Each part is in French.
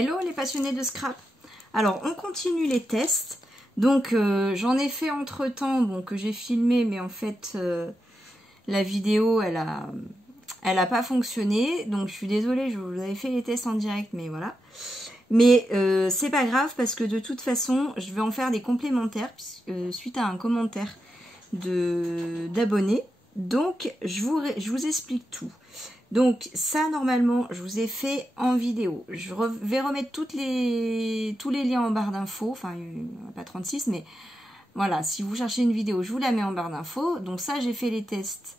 Hello les passionnés de scrap. Alors on continue les tests. Donc j'en ai fait entre temps, bon, que j'ai filmé, mais en fait la vidéo elle a pas fonctionné. Donc je suis désolée, je vous avais fait les tests en direct, mais voilà. Mais c'est pas grave parce que de toute façon je vais en faire des complémentaires suite à un commentaire d'abonnés. Donc je vous explique tout. Donc ça normalement je vous ai fait en vidéo. Je vais remettre tous les liens en barre d'infos. Enfin pas 36 mais voilà, si vous cherchez une vidéo je vous la mets en barre d'infos. Donc ça j'ai fait les tests.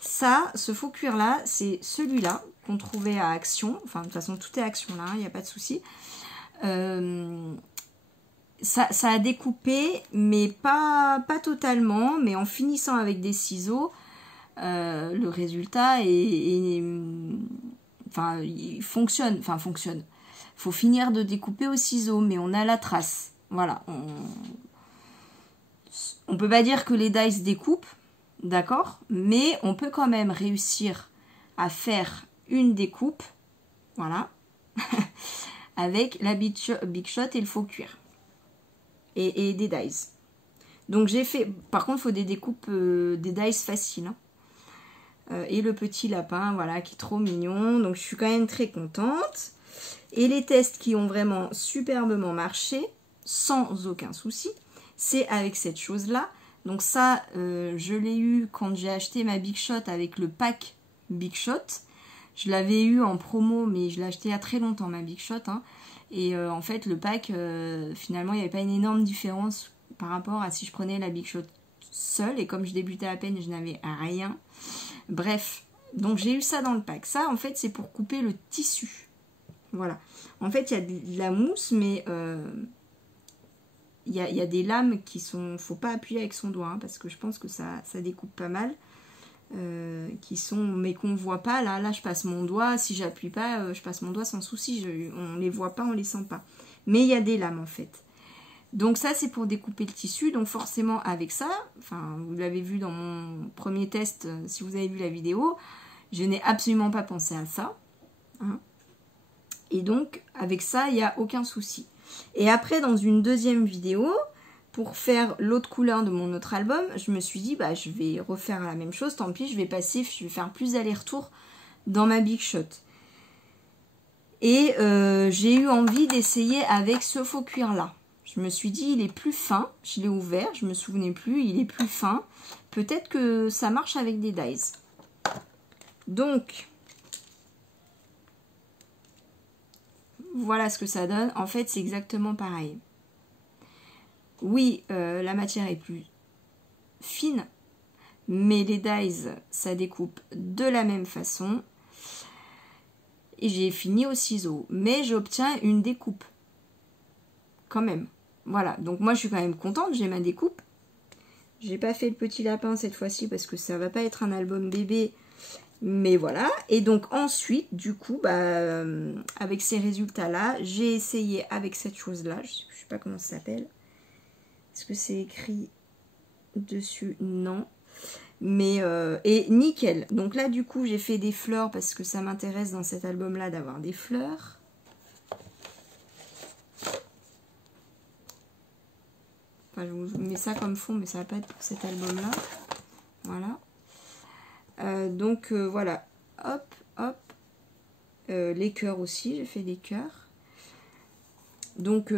Ça, ce faux cuir là, c'est celui-là qu'on trouvait à Action. Enfin de toute façon tout est Action là, il n'y a pas de souci. Ça a découpé mais pas totalement. Mais en finissant avec des ciseaux, le résultat enfin, il fonctionne. Enfin, fonctionne. Faut finir de découper au ciseau, mais on a la trace. Voilà. On peut pas dire que les dies découpent, d'accord, mais on peut quand même réussir à faire une découpe, voilà, avec la Big Shot et le faux cuir et des dies. Donc j'ai fait. Par contre, il faut des découpes, des dies faciles. Hein. Et le petit lapin, voilà, qui est trop mignon. Donc je suis quand même très contente. Et les tests qui ont vraiment superbement marché, sans aucun souci, c'est avec cette chose-là. Donc ça, je l'ai eu quand j'ai acheté ma Big Shot avec le pack Big Shot. Je l'avais eu en promo, mais je l'ai acheté il y a très longtemps, ma Big Shot. Hein. Et en fait, le pack, finalement, il n'y avait pas une énorme différence par rapport à si je prenais la Big Shot seule. Et comme je débutais à peine, je n'avais rien. Bref, donc j'ai eu ça dans le pack. Ça, en fait, c'est pour couper le tissu. Voilà. En fait, il y a de la mousse, mais il y a des lames qui sont... Faut pas appuyer avec son doigt, hein, parce que je pense que ça découpe pas mal. Qui sont... Mais qu'on voit pas. Là, je passe mon doigt. Si j'appuie pas, je passe mon doigt sans souci. On les voit pas, on les sent pas. Mais il y a des lames, en fait. Donc ça, c'est pour découper le tissu. Donc forcément, avec ça, enfin, vous l'avez vu dans mon premier test, si vous avez vu la vidéo, je n'ai absolument pas pensé à ça. Hein. Et donc, avec ça, il n'y a aucun souci. Et après, dans une deuxième vidéo, pour faire l'autre couleur de mon autre album, je me suis dit, bah, je vais refaire la même chose. Tant pis, je vais faire plus d'aller-retour dans ma Big Shot. Et j'ai eu envie d'essayer avec ce faux cuir-là. Je me suis dit, il est plus fin. Je l'ai ouvert, je me souvenais plus. Il est plus fin. Peut-être que ça marche avec des dies. Donc, voilà ce que ça donne. En fait, c'est exactement pareil. Oui, la matière est plus fine. Mais les dies, ça découpe de la même façon. Et j'ai fini au ciseau. Mais j'obtiens une découpe. Quand même. Voilà, donc moi je suis quand même contente, j'ai ma découpe. J'ai pas fait le petit lapin cette fois-ci parce que ça va pas être un album bébé. Mais voilà, et donc ensuite, du coup, bah, avec ces résultats-là, j'ai essayé avec cette chose-là. Je sais pas comment ça s'appelle. Est-ce que c'est écrit dessus? Non. Mais, et nickel. Donc là, du coup, j'ai fait des fleurs parce que ça m'intéresse dans cet album-là d'avoir des fleurs. Enfin, je vous mets ça comme fond, mais ça va pas être pour cet album-là. Voilà. Donc, voilà. Hop, hop. Les cœurs aussi, j'ai fait des cœurs. Donc,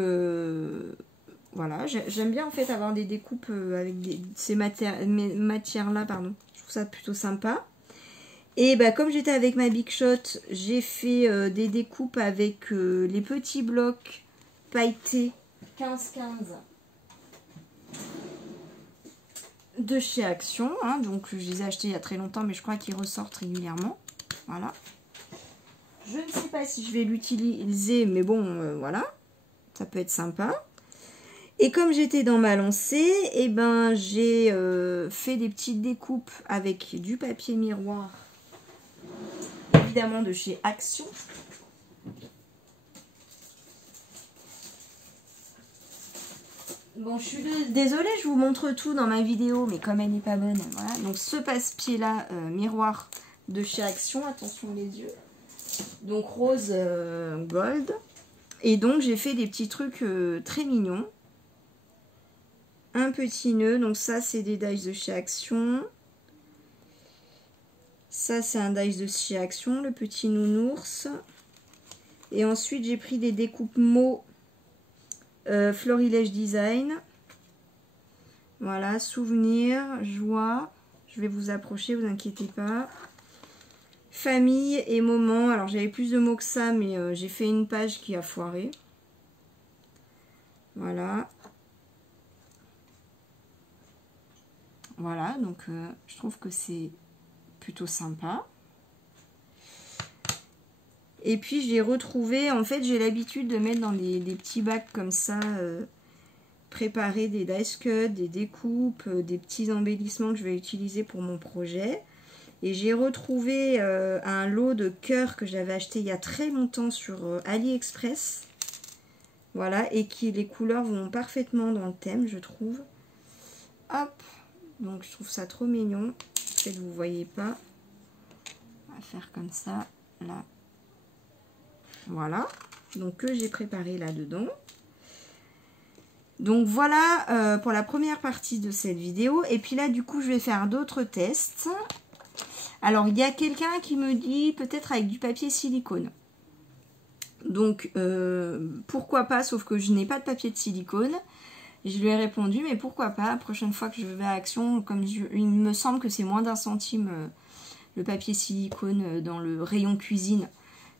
voilà. J'aime bien, en fait, avoir des découpes avec ces matières-là, pardon. Je trouve ça plutôt sympa. Et bah, comme j'étais avec ma Big Shot, j'ai fait des découpes avec les petits blocs pailletés 15-15. De chez Action, hein, donc je les ai achetés il y a très longtemps, mais je crois qu'ils ressortent régulièrement. Voilà. Je ne sais pas si je vais l'utiliser, mais bon, voilà. Ça peut être sympa. Et comme j'étais dans ma lancée, eh ben, j'ai fait des petites découpes avec du papier miroir, évidemment de chez Action. Bon, je suis désolée, je vous montre tout dans ma vidéo, mais comme elle n'est pas bonne, voilà. Donc ce passe-pied là, miroir de chez Action, attention les yeux. Donc rose gold. Et donc j'ai fait des petits trucs très mignons. Un petit nœud, donc ça c'est des dies de chez Action. Ça c'est un dies de chez Action, le petit nounours. Et ensuite j'ai pris des découpes mots Florilège Design. Voilà, souvenir, joie. Je vais vous approcher, vous inquiétez pas. Famille et moments. Alors j'avais plus de mots que ça, mais j'ai fait une page qui a foiré. Voilà. Voilà, donc je trouve que c'est plutôt sympa. Et puis j'ai retrouvé, en fait j'ai l'habitude de mettre dans des petits bacs comme ça, préparer des dice cuts, des découpes, des petits embellissements que je vais utiliser pour mon projet. Et j'ai retrouvé un lot de cœurs que j'avais acheté il y a très longtemps sur AliExpress. Voilà, et qui les couleurs vont parfaitement dans le thème, je trouve. Hop, donc je trouve ça trop mignon. Peut-être que vous ne voyez pas. On va faire comme ça, là. Voilà, donc que j'ai préparé là-dedans. Donc voilà pour la première partie de cette vidéo. Et puis là, du coup, je vais faire d'autres tests. Alors, il y a quelqu'un qui me dit peut-être avec du papier silicone. Donc, pourquoi pas, sauf que je n'ai pas de papier de silicone. Et je lui ai répondu, mais pourquoi pas, la prochaine fois que je vais à Action, comme il me semble que c'est moins d'1 centime le papier silicone dans le rayon cuisine.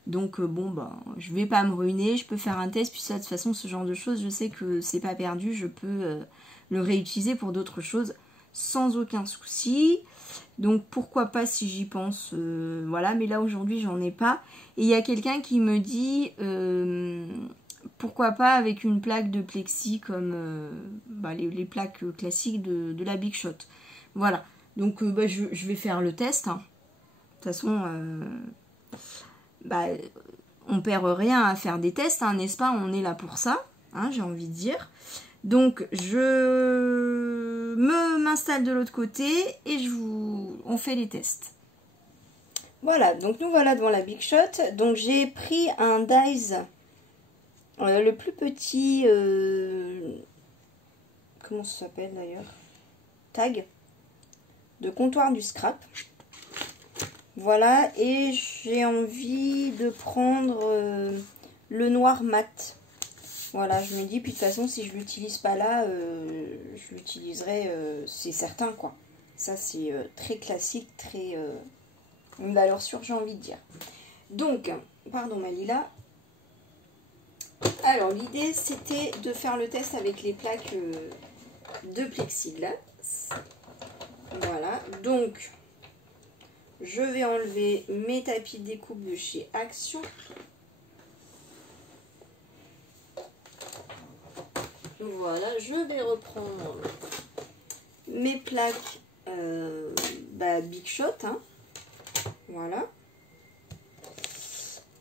Donc bon, bah, je vais pas me ruiner, je peux faire un test, puis ça, de toute façon, ce genre de choses, je sais que c'est pas perdu, je peux le réutiliser pour d'autres choses sans aucun souci. Donc pourquoi pas si j'y pense, voilà, mais là aujourd'hui j'en ai pas. Et il y a quelqu'un qui me dit, pourquoi pas avec une plaque de plexi comme bah, les plaques classiques de la Big Shot. Voilà, donc bah, je vais faire le test, hein. De toute façon... bah, on perd rien à faire des tests, hein, n'est-ce pas? On est là pour ça, hein, j'ai envie de dire. Donc, je m'installe de l'autre côté et on fait les tests. Voilà, donc nous voilà devant la Big Shot. Donc, j'ai pris un dies, le plus petit, comment ça s'appelle d'ailleurs? Tag de comptoir du scrap. Voilà, et j'ai envie de prendre le noir mat. Voilà, je me dis, puis de toute façon, si je ne l'utilise pas là, je l'utiliserai, c'est certain, quoi. Ça, c'est très classique, très... une valeur sûre, j'ai envie de dire. Donc, pardon, Malila. Alors, l'idée, c'était de faire le test avec les plaques de plexiglas. Voilà, donc... je vais enlever mes tapis de découpe de chez Action. Voilà, je vais reprendre mes plaques bah, Big Shot. Hein. Voilà.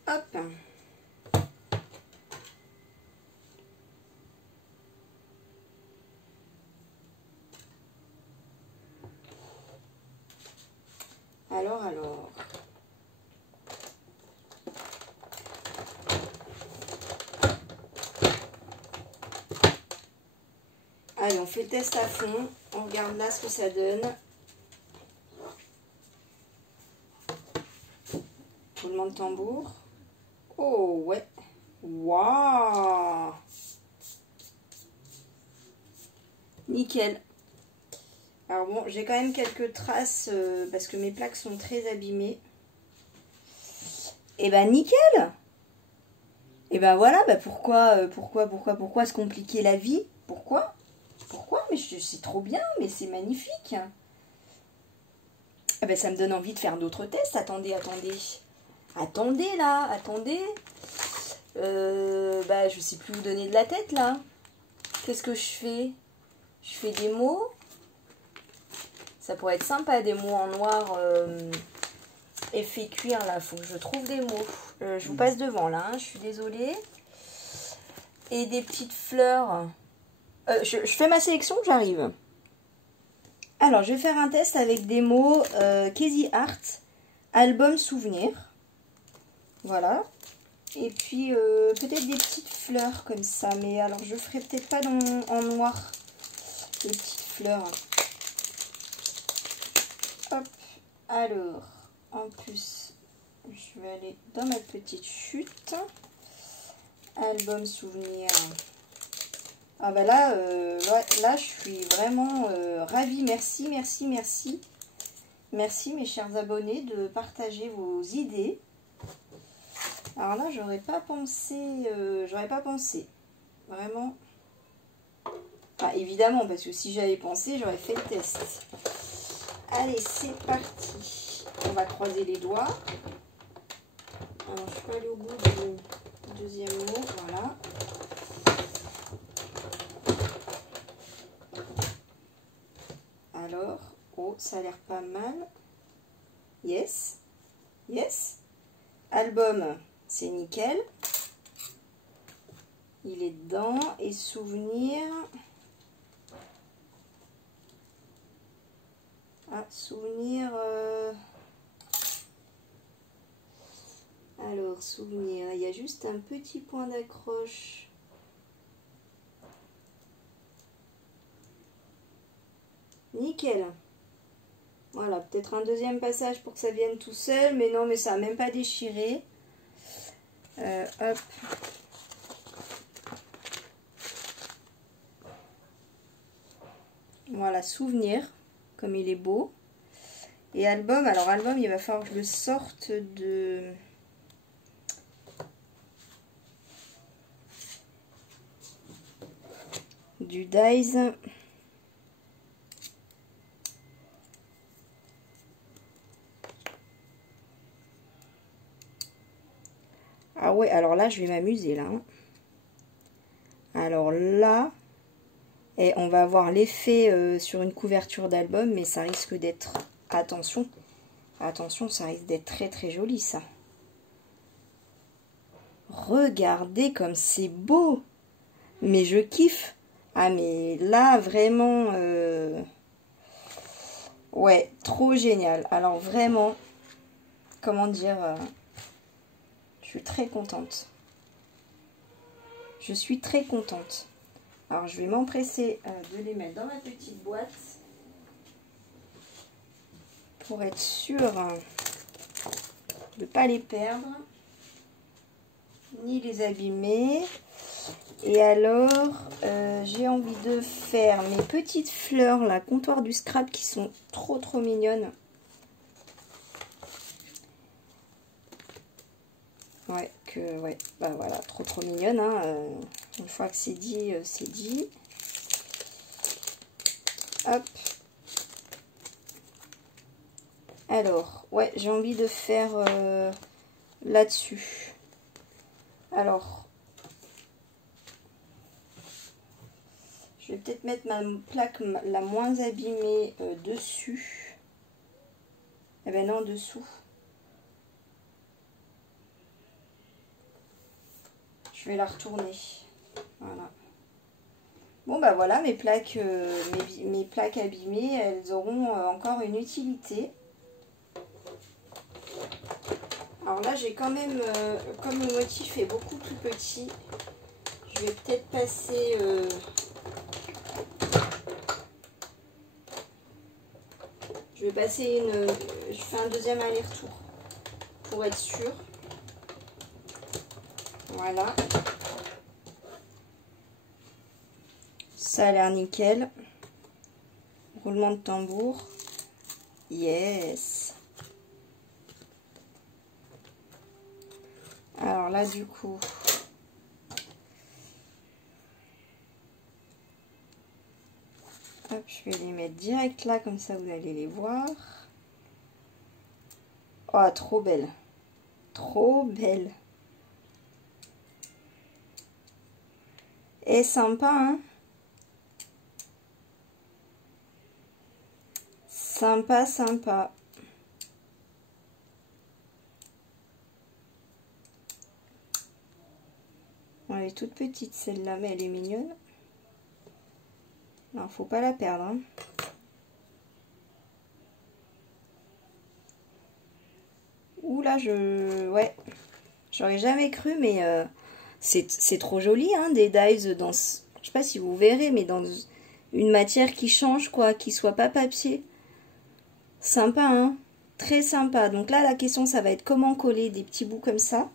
Hop. Alors. Allez, on fait le test à fond. On regarde là ce que ça donne. Roulement de tambour. Oh, ouais. Waouh! Nickel. Alors bon, j'ai quand même quelques traces parce que mes plaques sont très abîmées. Et ben nickel! Et ben voilà, bah pourquoi se compliquer la vie? Pourquoi? Mais c'est trop bien, mais c'est magnifique. Eh ben ça me donne envie de faire d'autres tests. Attendez là, attendez. Bah je sais plus vous donner de la tête là. Qu'est-ce que je fais? Je fais des mots. Ça pourrait être sympa, des mots en noir effet cuir là. Faut que je trouve des mots. Je vous passe devant là, hein, je suis désolée. Et des petites fleurs. Je fais ma sélection, j'arrive. Alors, je vais faire un test avec des mots Casey Art, album souvenir. Voilà. Et puis peut-être des petites fleurs comme ça. Mais alors je ferai peut-être pas en noir. Les petites fleurs. Hop. Alors, en plus, je vais aller dans ma petite chute. Album souvenir. Ah bah là, là je suis vraiment ravie. Merci, merci, merci. Merci mes chers abonnés de partager vos idées. Alors là, j'aurais pas pensé. Vraiment. Enfin, évidemment, parce que si j'avais pensé, j'aurais fait le test. Allez, c'est parti. On va croiser les doigts. Alors, je peux aller au bout du deuxième mot. Voilà. Alors, oh, ça a l'air pas mal. Yes. Yes. Album, c'est nickel. Il est dedans. Et souvenir. Ah, souvenir. Alors, souvenir. Il y a juste un petit point d'accroche. Nickel. Voilà, peut-être un deuxième passage pour que ça vienne tout seul. Mais non, mais ça n'a même pas déchiré. Hop. Voilà, souvenir. Comme il est beau. Et album. Alors, album, il va falloir que je le sorte du Dies. Ah ouais, alors là, je vais m'amuser, là. Hein. Alors là, et on va avoir l'effet sur une couverture d'album, mais ça risque d'être... Attention, attention, ça risque d'être très très joli, ça. Regardez comme c'est beau. Mais je kiffe. Ah, mais là, vraiment... Ouais, trop génial. Alors vraiment, comment dire... Je suis très contente. Je suis très contente. Alors, je vais m'empresser de les mettre dans ma petite boîte pour être sûre de ne pas les perdre, ni les abîmer. Et alors, j'ai envie de faire mes petites fleurs, la comptoir du scrap, qui sont trop trop mignonnes. Ouais, bah voilà, trop trop mignonne, hein. Une fois que c'est dit, c'est dit. Hop. Alors, ouais, j'ai envie de faire là-dessus. Alors, je vais peut-être mettre ma plaque la moins abîmée dessus. Eh ben non, dessous. Je vais la retourner. Voilà. Bon bah voilà, mes plaques abîmées, elles auront encore une utilité. Alors là, j'ai quand même, comme le motif est beaucoup plus petit, je vais peut-être passer... je vais passer je fais un deuxième aller-retour pour être sûre. Voilà. Ça a l'air nickel. Roulement de tambour. Yes. Alors là, du coup... Hop, je vais les mettre direct là, comme ça vous allez les voir. Oh, trop belle. Trop belle. Et sympa, hein? Sympa, sympa. Bon, elle est toute petite celle-là, mais elle est mignonne. Non, faut pas la perdre, hein. Ouh là, ouais. J'aurais jamais cru, mais c'est trop joli, hein, des dies dans... Je sais pas si vous verrez, mais dans une matière qui change, quoi, qui soit pas papier. Sympa, hein? Très sympa. Donc là, la question, ça va être comment coller des petits bouts comme ça.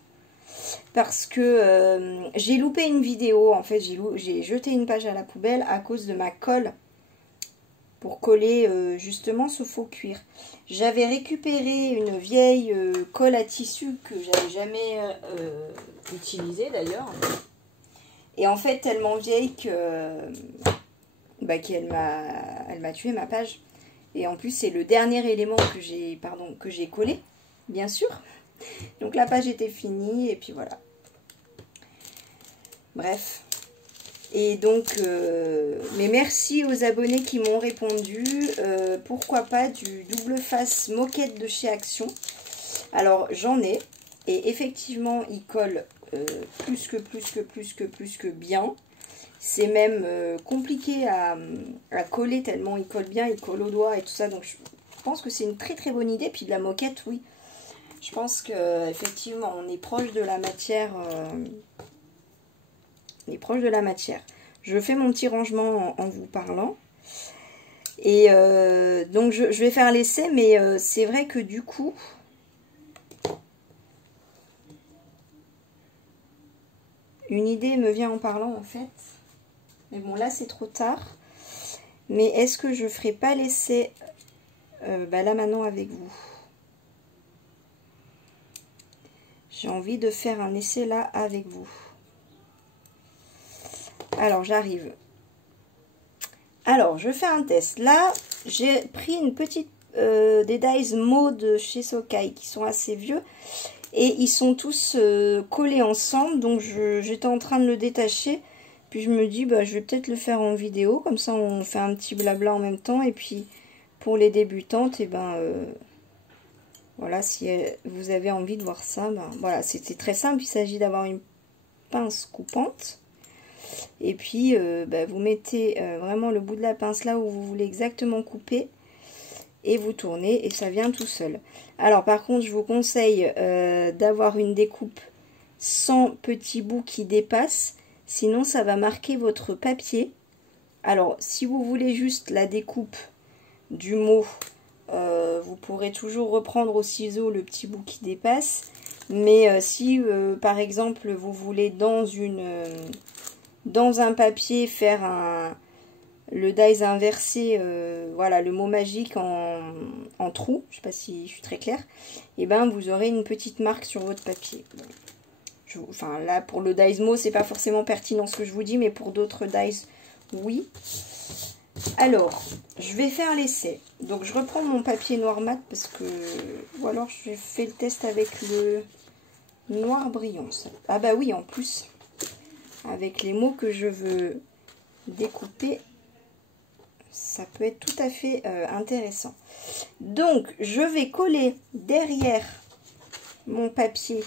Parce que j'ai loupé une vidéo, en fait, j'ai jeté une page à la poubelle à cause de ma colle pour coller justement ce faux cuir. J'avais récupéré une vieille colle à tissu que j'avais jamais utilisée d'ailleurs. Et en fait, tellement vieille que bah, qu'elle m'a tué ma page. Et en plus, c'est le dernier élément que j'ai collé, bien sûr. Donc la page était finie et puis voilà. Bref. Et donc, mais merci aux abonnés qui m'ont répondu. Pourquoi pas du double face moquette de chez Action. Alors, j'en ai. Et effectivement, il colle plus que bien. C'est même compliqué à coller tellement il colle bien. Il colle au doigt et tout ça. Donc, je pense que c'est une très très bonne idée. Puis de la moquette, oui. Je pense qu'effectivement, on est proche de la matière. On est proche de la matière. Je fais mon petit rangement en vous parlant. Et donc, je vais faire l'essai, mais c'est vrai que du coup... Une idée me vient en parlant, en fait. Mais bon, là, c'est trop tard. Mais est-ce que je ferai pas l'essai là, maintenant, avec vous? J'ai envie de faire un essai, là, avec vous. Alors, j'arrive. Alors, je fais un test. Là, j'ai pris une petite... des dies mode chez Socai qui sont assez vieux. Et ils sont tous collés ensemble. Donc, j'étais en train de le détacher. Puis, je me dis, bah, je vais peut-être le faire en vidéo. Comme ça, on fait un petit blabla en même temps. Et puis, pour les débutantes, et ben... voilà, si vous avez envie de voir ça, ben, voilà, c'était très simple. Il s'agit d'avoir une pince coupante. Et puis, vous mettez vraiment le bout de la pince là où vous voulez exactement couper. Et vous tournez et ça vient tout seul. Alors, par contre, je vous conseille d'avoir une découpe sans petits bouts qui dépassent. Sinon, ça va marquer votre papier. Alors, si vous voulez juste la découpe du mot... vous pourrez toujours reprendre au ciseau le petit bout qui dépasse. Mais si, par exemple, vous voulez dans un papier faire le dies inversé, voilà, le mot magique en trou, je ne sais pas si je suis très claire, et ben vous aurez une petite marque sur votre papier. Enfin, là, pour le dies mot, c'est pas forcément pertinent ce que je vous dis, mais pour d'autres dies, oui. Alors, je vais faire l'essai. Donc, je reprends mon papier noir mat parce que... Ou alors, je fais le test avec le noir brillant. Ah bah oui, en plus, avec les mots que je veux découper, ça peut être tout à fait intéressant. Donc, je vais coller derrière mon papier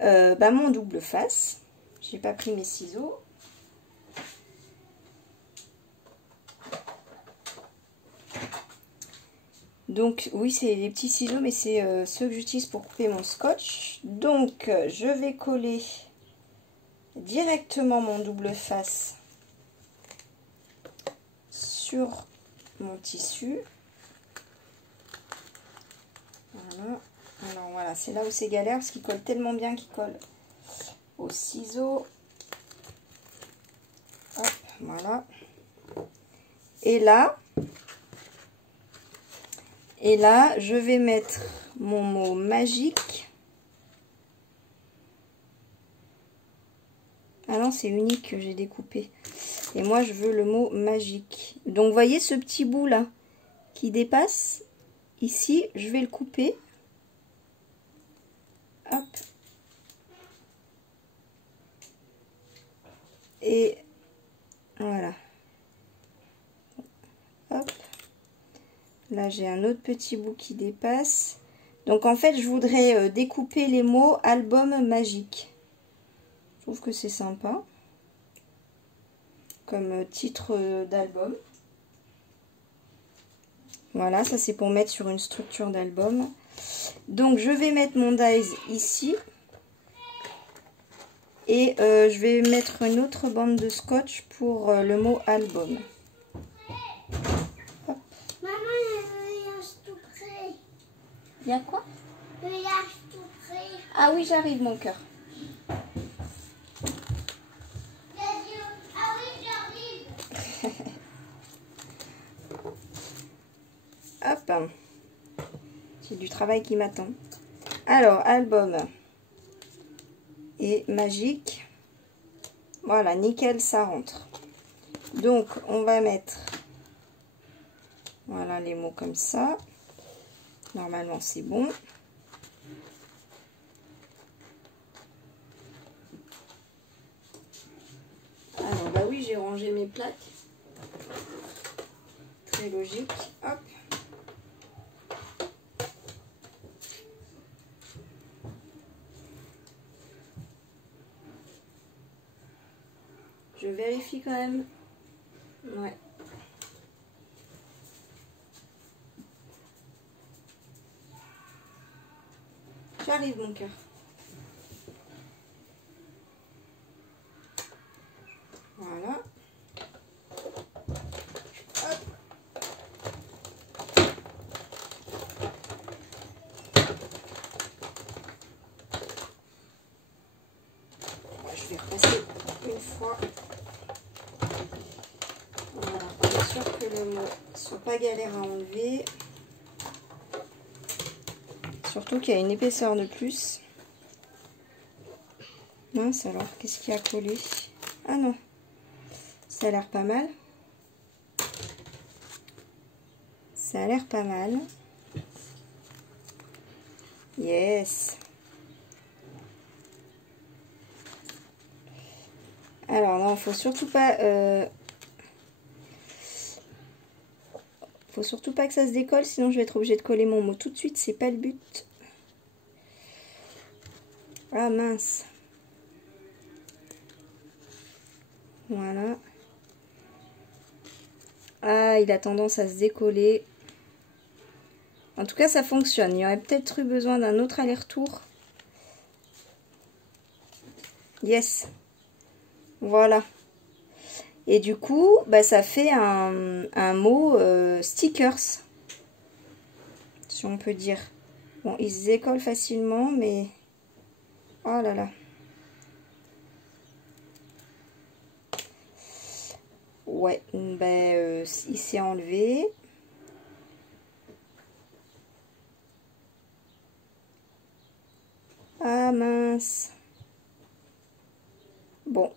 mon double face. J'ai pas pris mes ciseaux. Donc, oui, c'est des petits ciseaux, mais c'est ceux que j'utilise pour couper mon scotch. Donc, je vais coller directement mon double face sur mon tissu. Voilà. Alors, voilà, c'est là où c'est galère, parce qu'il colle tellement bien qu'il colle au ciseau. Hop, voilà. Et là, je vais mettre mon mot magique. Ah non, c'est unique que j'ai découpé. Et moi, je veux le mot magique. Donc, vous voyez ce petit bout là qui dépasse. Ici, je vais le couper. Hop. Et voilà. Hop. Là, j'ai un autre petit bout qui dépasse. Donc, en fait, je voudrais découper les mots album magique. Je trouve que c'est sympa. Comme titre d'album. Voilà, ça c'est pour mettre sur une structure d'album. Donc je vais mettre mon dies ici. Et je vais mettre une autre bande de scotch pour le mot album. Hop. Maman, il y a un voyage tout près. Il y a quoi? Voyage tout près. Ah oui, j'arrive mon cœur. Ah oui, j'arrive. Hop. J'ai du travail qui m'attend. Alors, album. Et magique. Voilà, nickel, ça rentre. Donc, on va mettre, voilà, les mots comme ça. Normalement, c'est bon. Alors, bah oui, j'ai rangé mes plaques. Très logique. Hop. Je vérifie quand même. Ouais. J'arrive mon cœur. Voilà. Hop. Je vais repasser une fois. Voilà, pour être sûr que le mot ne soit pas galère à enlever. Surtout qu'il y a une épaisseur de plus. Mince alors, qu'est-ce qui a collé? Ah non, ça a l'air pas mal. Ça a l'air pas mal. Yes. Alors non, faut surtout pas que ça se décolle, sinon je vais être obligée de coller mon mot tout de suite, c'est pas le but. Ah mince. Voilà. Ah, il a tendance à se décoller. En tout cas, ça fonctionne. Il y aurait peut-être eu besoin d'un autre aller-retour. Yes. Voilà. Et du coup, bah, ça fait un mot stickers. Si on peut dire. Bon, il se décolle facilement, mais... Oh là là. Ouais, ben, il s'est enlevé. Ah mince. Bon.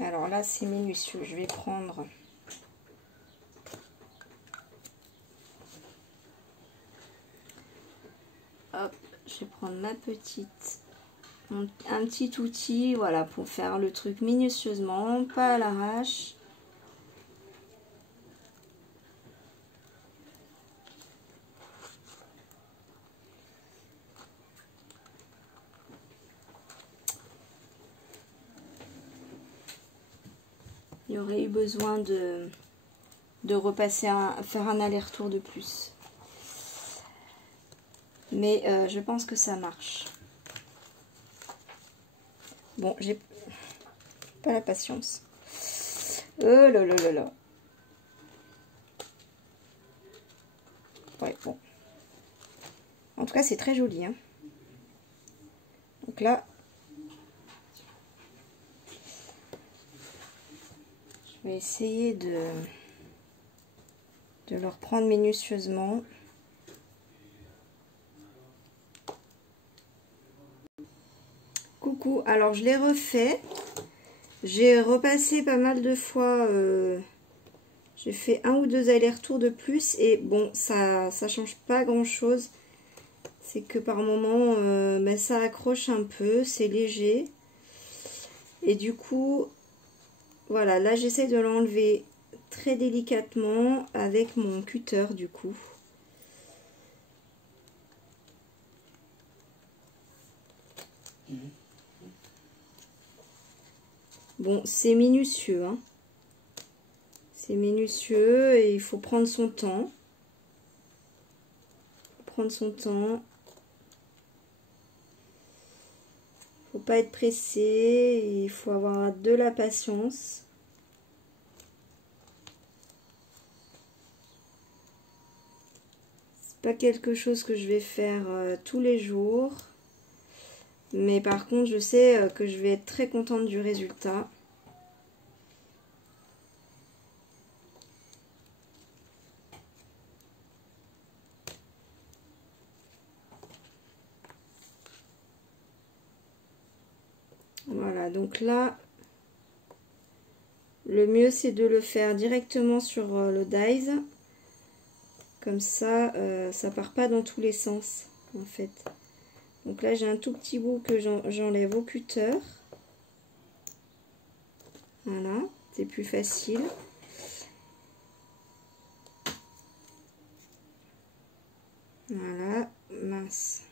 Alors là, c'est minutieux. Je vais prendre... Hop, je vais prendre ma petite... un petit outil, voilà, pour faire le truc minutieusement, pas à l'arrache. Il y aurait eu besoin de repasser, faire un aller-retour de plus. Mais je pense que ça marche. Bon, j'ai pas la patience. Oh là là là là. Ouais, bon. En tout cas, c'est très joli, hein. Donc là, je vais essayer de le reprendre minutieusement. Coucou, alors je l'ai refait. J'ai repassé pas mal de fois. J'ai fait un ou deux allers-retours de plus. Et bon, ça change pas grand-chose. C'est que par moment, ben, ça accroche un peu. C'est léger. Et du coup, voilà. Là, j'essaie de l'enlever très délicatement avec mon cutter du coup. Bon, c'est minutieux, hein. C'est minutieux et il faut prendre son temps. Faut pas être pressé, il faut avoir de la patience. C'est pas quelque chose que je vais faire tous les jours. Mais par contre, je sais que je vais être très contente du résultat. Voilà, donc là, le mieux c'est de le faire directement sur le dies. Comme ça, ça part pas dans tous les sens, en fait. Donc là, j'ai un tout petit bout que j'enlève au cutter. Voilà, c'est plus facile. Voilà, mince.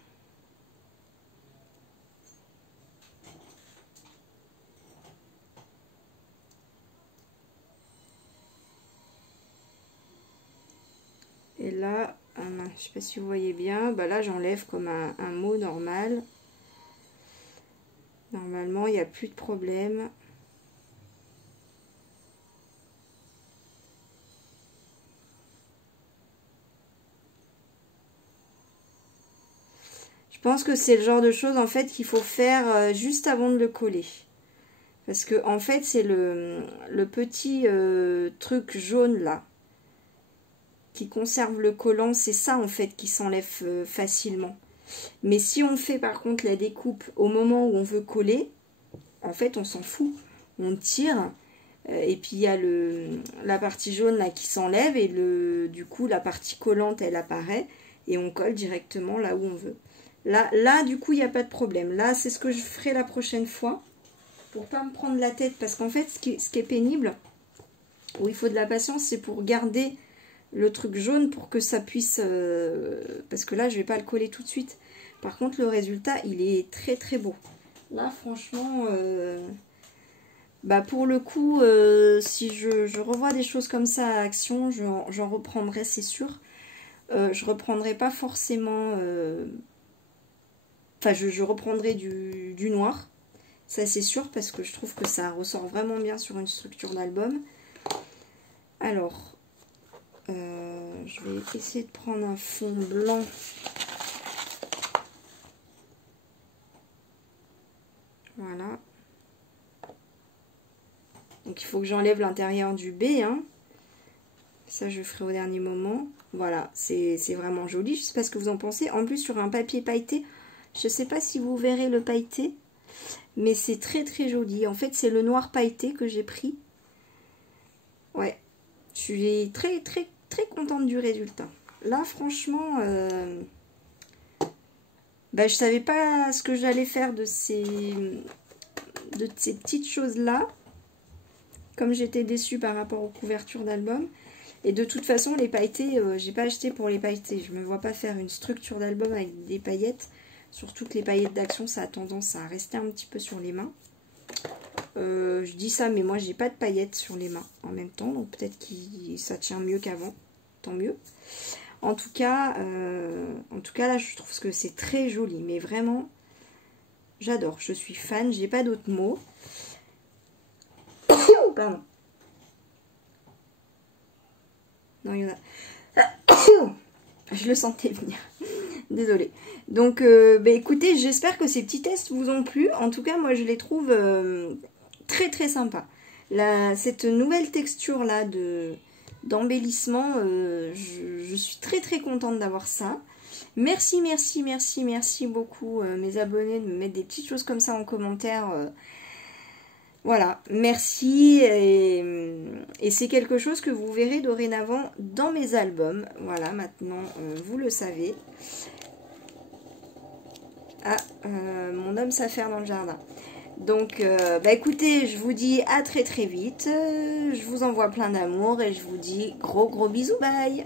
Et là, je ne sais pas si vous voyez bien, bah là j'enlève comme un mot normal. Normalement, il n'y a plus de problème. Je pense que c'est le genre de choses en fait qu'il faut faire juste avant de le coller. Parce que en fait, c'est le petit truc jaune là qui conserve le collant, c'est ça en fait qui s'enlève facilement. Mais si on fait par contre la découpe au moment où on veut coller, en fait on s'en fout. On tire et puis il y a la partie jaune là qui s'enlève et du coup la partie collante elle apparaît et on colle directement là où on veut. Là du coup il n'y a pas de problème. Là c'est ce que je ferai la prochaine fois pour pas me prendre la tête parce qu'en fait ce qui est pénible, où il faut de la patience, c'est pour garder le truc jaune pour que ça puisse... parce que là, je vais pas le coller tout de suite. Par contre, le résultat, il est très très beau. Là, franchement, bah pour le coup, si je revois des choses comme ça à action, j'en reprendrai, c'est sûr. Je reprendrai pas forcément... Enfin, je reprendrai du noir. Ça, c'est sûr, parce que je trouve que ça ressort vraiment bien sur une structure d'album. Alors... je vais essayer de prendre un fond blanc. Voilà. Donc il faut que j'enlève l'intérieur du B. Hein. Ça je ferai au dernier moment. Voilà, c'est vraiment joli. Je ne sais pas ce que vous en pensez. En plus sur un papier pailleté, je ne sais pas si vous verrez le pailleté. Mais c'est très très joli. En fait c'est le noir pailleté que j'ai pris. Ouais. Je suis très très contente du résultat. Là franchement bah, je savais pas ce que j'allais faire de ces petites choses là, comme j'étais déçue par rapport aux couvertures d'album. Et de toute façon les pailletés, j'ai pas acheté pour les pailletés. Je me vois pas faire une structure d'album avec des paillettes. Surtout que les paillettes d'action, ça a tendance à rester un petit peu sur les mains. Je dis ça, mais moi j'ai pas de paillettes sur les mains en même temps, donc peut-être que ça tient mieux qu'avant, tant mieux. En tout cas là je trouve que c'est très joli, mais vraiment j'adore, je suis fan, j'ai pas d'autres mots. Pardon. Non, il y en a. Je le sentais venir. Désolée. Donc, bah, écoutez, j'espère que ces petits tests vous ont plu. En tout cas, moi, je les trouve très, très sympas. Cette nouvelle texture-là d'embellissement, je suis très, très contente d'avoir ça. Merci, merci, merci, merci beaucoup, mes abonnés, de me mettre des petites choses comme ça en commentaire. Voilà, merci. Et c'est quelque chose que vous verrez dorénavant dans mes albums. Voilà, maintenant, vous le savez. Ah, mon homme s'affaire dans le jardin. Donc, bah écoutez, je vous dis à très très vite. Je vous envoie plein d'amour et je vous dis gros bisous, bye.